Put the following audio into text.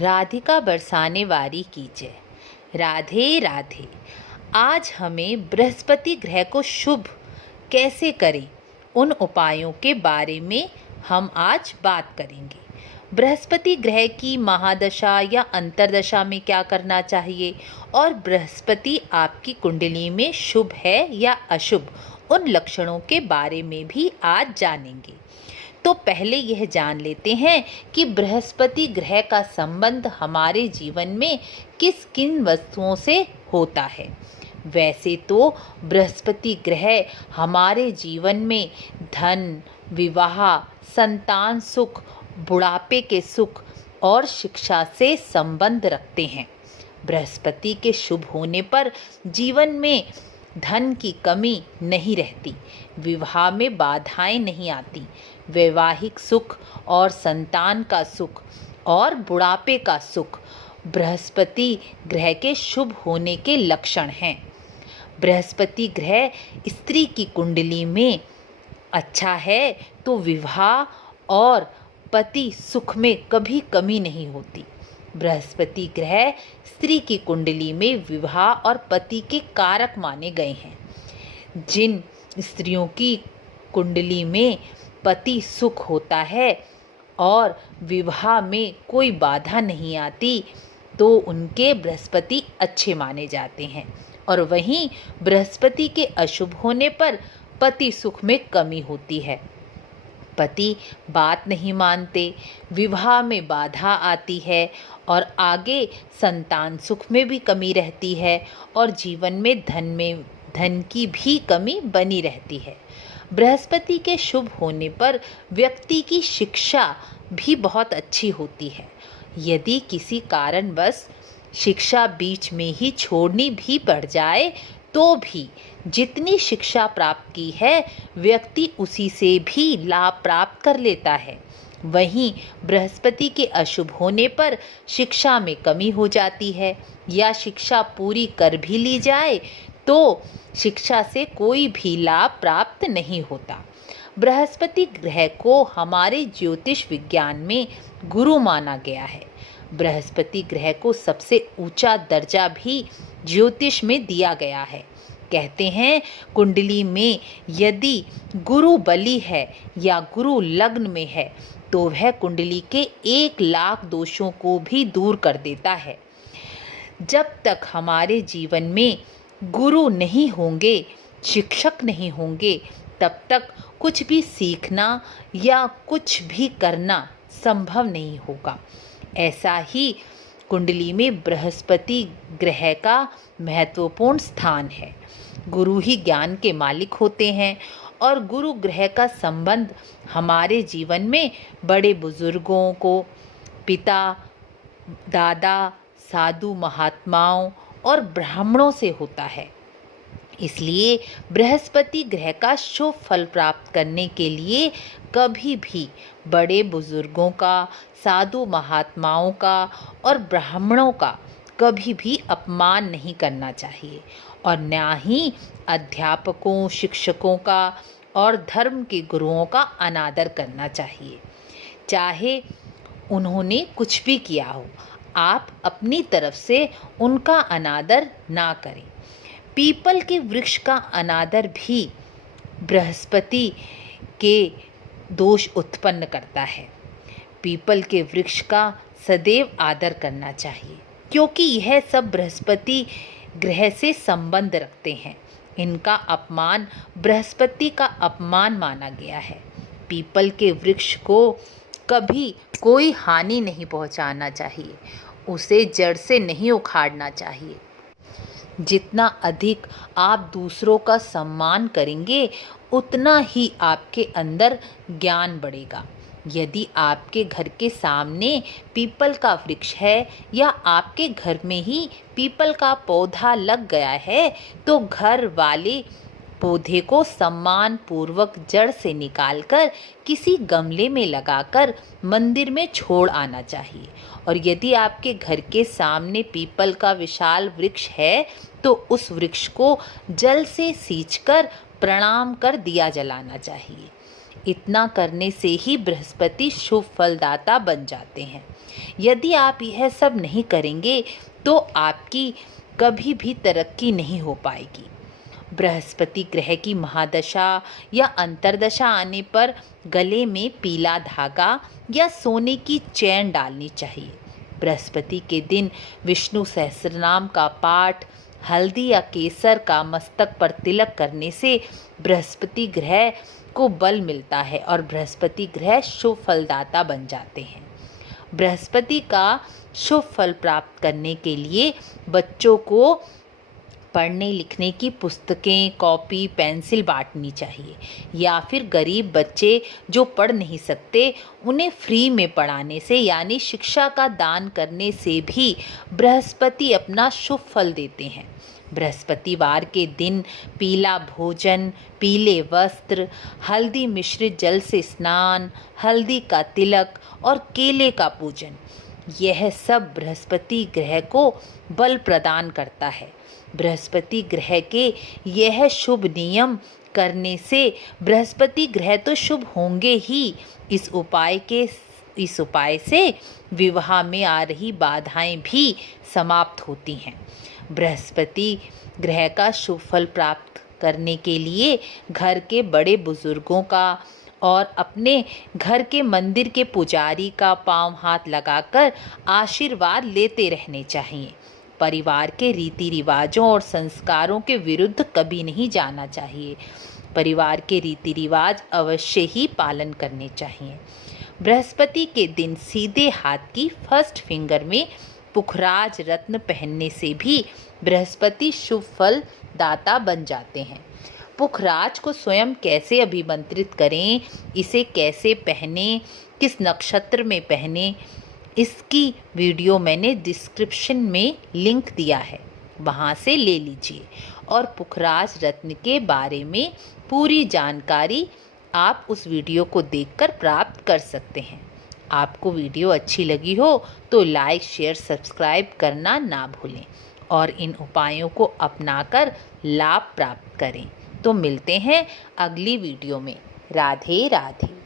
राधिका बरसाने वारी की जय। राधे राधे। आज हमें बृहस्पति ग्रह को शुभ कैसे करें, उन उपायों के बारे में हम आज बात करेंगे। बृहस्पति ग्रह की महादशा या अंतरदशा में क्या करना चाहिए और बृहस्पति आपकी कुंडली में शुभ है या अशुभ, उन लक्षणों के बारे में भी आज जानेंगे। तो पहले यह जान लेते हैं कि बृहस्पति ग्रह का संबंध हमारे जीवन में किस किन वस्तुओं से होता है। वैसे तो बृहस्पति ग्रह हमारे जीवन में धन, विवाह, संतान सुख, बुढ़ापे के सुख और शिक्षा से संबंध रखते हैं। बृहस्पति के शुभ होने पर जीवन में धन की कमी नहीं रहती, विवाह में बाधाएं नहीं आती, वैवाहिक सुख और संतान का सुख और बुढ़ापे का सुख बृहस्पति ग्रह के शुभ होने के लक्षण हैं। बृहस्पति ग्रह स्त्री की कुंडली में अच्छा है तो विवाह और पति सुख में कभी कमी नहीं होती। बृहस्पति ग्रह स्त्री की कुंडली में विवाह और पति के कारक माने गए हैं। जिन स्त्रियों की कुंडली में पति सुख होता है और विवाह में कोई बाधा नहीं आती तो उनके बृहस्पति अच्छे माने जाते हैं, और वहीं बृहस्पति के अशुभ होने पर पति सुख में कमी होती है। पति बात नहीं मानते, विवाह में बाधा आती है और आगे संतान सुख में भी कमी रहती है और जीवन में धन की भी कमी बनी रहती है। बृहस्पति के शुभ होने पर व्यक्ति की शिक्षा भी बहुत अच्छी होती है। यदि किसी कारणवश शिक्षा बीच में ही छोड़नी भी पड़ जाए तो भी जितनी शिक्षा प्राप्त की है व्यक्ति उसी से भी लाभ प्राप्त कर लेता है। वहीं बृहस्पति के अशुभ होने पर शिक्षा में कमी हो जाती है या शिक्षा पूरी कर भी ली जाए तो शिक्षा से कोई भी लाभ प्राप्त नहीं होता। बृहस्पति ग्रह को हमारे ज्योतिष विज्ञान में गुरु माना गया है। बृहस्पति ग्रह को सबसे ऊंचा दर्जा भी ज्योतिष में दिया गया है। कहते हैं कुंडली में यदि गुरु बली है या गुरु लग्न में है तो वह कुंडली के 1,00,000 दोषों को भी दूर कर देता है। जब तक हमारे जीवन में गुरु नहीं होंगे, शिक्षक नहीं होंगे, तब तक कुछ भी सीखना या कुछ भी करना संभव नहीं होगा। ऐसा ही कुंडली में बृहस्पति ग्रह का महत्वपूर्ण स्थान है। गुरु ही ज्ञान के मालिक होते हैं और गुरु ग्रह का संबंध हमारे जीवन में बड़े बुजुर्गों को, पिता, दादा, साधु महात्माओं और ब्राह्मणों से होता है। इसलिए बृहस्पति ग्रह का शुभ फल प्राप्त करने के लिए कभी भी बड़े बुजुर्गों का, साधु महात्माओं का और ब्राह्मणों का कभी भी अपमान नहीं करना चाहिए और न ही अध्यापकों, शिक्षकों का और धर्म के गुरुओं का अनादर करना चाहिए। चाहे उन्होंने कुछ भी किया हो, आप अपनी तरफ से उनका अनादर ना करें। पीपल के वृक्ष का अनादर भी बृहस्पति के दोष उत्पन्न करता है। पीपल के वृक्ष का सदैव आदर करना चाहिए क्योंकि यह सब बृहस्पति ग्रह से संबंध रखते हैं। इनका अपमान बृहस्पति का अपमान माना गया है। पीपल के वृक्ष को कभी कोई हानि नहीं पहुंचाना चाहिए, उसे जड़ से नहीं उखाड़ना चाहिए। जितना अधिक आप दूसरों का सम्मान करेंगे उतना ही आपके अंदर ज्ञान बढ़ेगा। यदि आपके घर के सामने पीपल का वृक्ष है या आपके घर में ही पीपल का पौधा लग गया है तो घर वाले पौधे को सम्मान पूर्वक जड़ से निकालकर किसी गमले में लगाकर मंदिर में छोड़ आना चाहिए। और यदि आपके घर के सामने पीपल का विशाल वृक्ष है तो उस वृक्ष को जल से सींचकर प्रणाम कर दिया जलाना चाहिए। इतना करने से ही बृहस्पति शुभ फलदाता बन जाते हैं। यदि आप यह सब नहीं करेंगे तो आपकी कभी भी तरक्की नहीं हो पाएगी। बृहस्पति ग्रह की महादशा या अंतर्दशा आने पर गले में पीला धागा या सोने की चैन डालनी चाहिए। बृहस्पति के दिन विष्णु सहस्रनाम का पाठ, हल्दी या केसर का मस्तक पर तिलक करने से बृहस्पति ग्रह को बल मिलता है और बृहस्पति ग्रह शुभ फलदाता बन जाते हैं। बृहस्पति का शुभ फल प्राप्त करने के लिए बच्चों को पढ़ने लिखने की पुस्तकें, कॉपी, पेंसिल बांटनी चाहिए, या फिर गरीब बच्चे जो पढ़ नहीं सकते उन्हें फ्री में पढ़ाने से यानी शिक्षा का दान करने से भी बृहस्पति अपना शुभ फल देते हैं। बृहस्पतिवार के दिन पीला भोजन, पीले वस्त्र, हल्दी मिश्रित जल से स्नान, हल्दी का तिलक और केले का पूजन, यह सब बृहस्पति ग्रह को बल प्रदान करता है। बृहस्पति ग्रह के यह शुभ नियम करने से बृहस्पति ग्रह तो शुभ होंगे ही, इस उपाय से विवाह में आ रही बाधाएं भी समाप्त होती हैं। बृहस्पति ग्रह का शुभ फल प्राप्त करने के लिए घर के बड़े बुजुर्गों का और अपने घर के मंदिर के पुजारी का पांव हाथ लगाकर आशीर्वाद लेते रहने चाहिए। परिवार के रीति रिवाजों और संस्कारों के विरुद्ध कभी नहीं जाना चाहिए। परिवार के रीति रिवाज अवश्य ही पालन करने चाहिए। बृहस्पति के दिन सीधे हाथ की फर्स्ट फिंगर में पुखराज रत्न पहनने से भी बृहस्पति शुभ फल दाता बन जाते हैं। पुखराज को स्वयं कैसे अभिमंत्रित करें, इसे कैसे पहने, किस नक्षत्र में पहने, इसकी वीडियो मैंने डिस्क्रिप्शन में लिंक दिया है, वहाँ से ले लीजिए। और पुखराज रत्न के बारे में पूरी जानकारी आप उस वीडियो को देखकर प्राप्त कर सकते हैं। आपको वीडियो अच्छी लगी हो तो लाइक, शेयर, सब्सक्राइब करना ना भूलें और इन उपायों को अपनाकर लाभ प्राप्त करें। तो मिलते हैं अगली वीडियो में। राधे राधे।